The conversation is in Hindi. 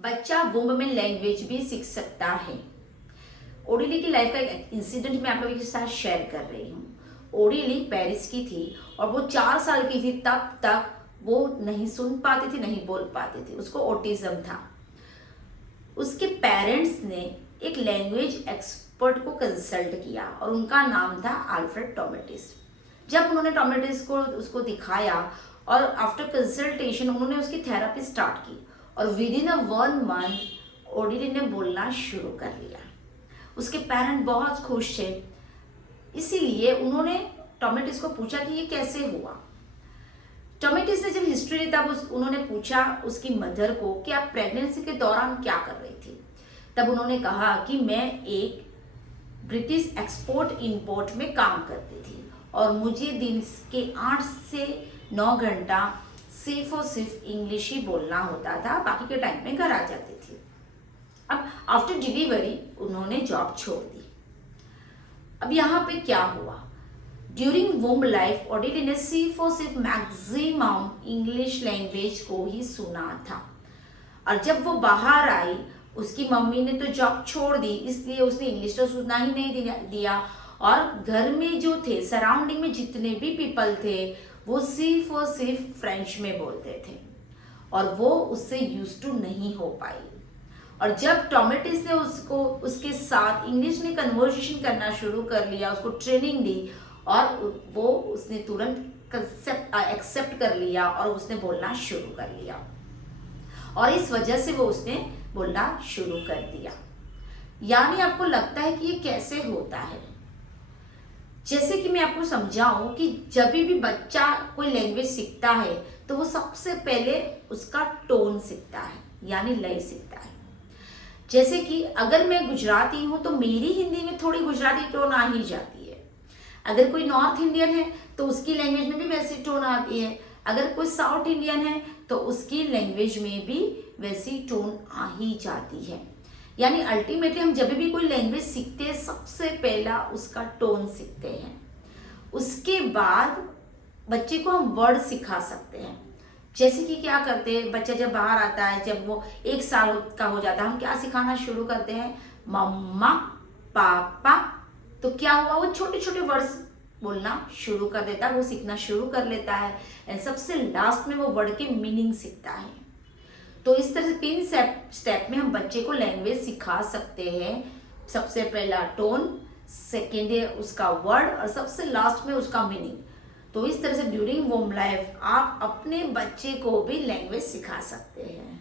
बच्चा वुम्ब में लैंग्वेज भी सीख सकता है। ओडिली की लाइफ का एक इंसिडेंट मैं आप लोगों के साथ शेयर कर रही हूँ। ओडिली पेरिस की थी और वो 4 साल की थी, तब तक वो नहीं सुन पाती थी, नहीं बोल पाती थी, उसको ऑटिज्म था। उसके पेरेंट्स ने एक लैंग्वेज एक्सपर्ट को कंसल्ट किया और उनका नाम था अल्फ्रेड टोमेटिस। जब उन्होंने टोमेटिस को उसको दिखाया और आफ्टर कंसल्टेशन उन्होंने उसकी थेरेपी स्टार्ट की और विद इन 1 मंथ ओडिली ने बोलना शुरू कर लिया। उसके पेरेंट बहुत खुश थे, इसीलिए उन्होंने टोमेटिस को पूछा कि ये कैसे हुआ। टोमेटिस ने जब हिस्ट्री ली तब उन्होंने पूछा उसकी मदर को कि आप प्रेगनेंसी के दौरान क्या कर रही थी। तब उन्होंने कहा कि मैं एक ब्रिटिश एक्सपोर्ट इंपोर्ट में काम करती थी और मुझे दिन के 8 से 9 घंटा सिर्फ और सिर्फ इंग्लिश ही बोलना होता था, बाकी के टाइम में घर आ जाती थी। अब आफ्टर डिलीवरी उन्होंने जॉब छोड़ दी। अब यहाँ पे क्या हुआ, ड्यूरिंग वुम्ब लाइफ ओडिली ने सिर्फ और सिर्फ मैक्सिमम इंग्लिश लैंग्वेज को ही सुना था और जब वो बाहर आई उसकी मम्मी ने तो जॉब छोड़ दी, इसलिए उसने इंग्लिश तो सुनना ही नहीं दिया और घर में जो थे सराउंडिंग में जितने भी पीपल थे वो सिर्फ और सिर्फ फ्रेंच में बोलते थे और वो उससे यूज टू नहीं हो पाई। और जब टोमेटिस ने उसको उसके साथ इंग्लिश में कन्वर्सेशन करना शुरू कर लिया, उसको ट्रेनिंग दी और वो उसने तुरंत एक्सेप्ट कर लिया और उसने बोलना शुरू कर लिया और इस वजह से वो उसने बोलना शुरू कर दिया। यानी आपको लगता है कि ये कैसे होता है, जैसे कि मैं आपको समझाऊं कि जब भी बच्चा कोई लैंग्वेज सीखता है तो वो सबसे पहले उसका टोन सीखता है, यानी लय सीखता है। जैसे कि अगर मैं गुजराती हूं तो मेरी हिंदी में थोड़ी गुजराती टोन आ ही जाती है। अगर कोई नॉर्थ इंडियन है तो उसकी लैंग्वेज में भी वैसी टोन आती है। अगर कोई साउथ इंडियन है तो उसकी लैंग्वेज में भी वैसी टोन आ ही जाती है। यानी अल्टीमेटली हम जब भी कोई लैंग्वेज सीखते हैं सबसे पहला उसका टोन सीखते हैं, उसके बाद बच्चे को हम वर्ड सिखा सकते हैं। जैसे कि क्या करते हैं, बच्चा जब बाहर आता है, जब वो 1 साल का हो जाता है, हम क्या सिखाना शुरू करते हैं, मम्मा पापा। तो क्या हुआ, वो छोटे छोटे वर्ड्स बोलना शुरू कर देता है, वो सीखना शुरू कर लेता है एंड सबसे लास्ट में वो वर्ड के मीनिंग सीखता है। तो इस तरह से 3 स्टेप में हम बच्चे को लैंग्वेज सिखा सकते हैं। सबसे पहला टोन, सेकेंड है उसका वर्ड और सबसे लास्ट में उसका मीनिंग। तो इस तरह से ड्यूरिंग वुम्ब लाइफ आप अपने बच्चे को भी लैंग्वेज सिखा सकते हैं।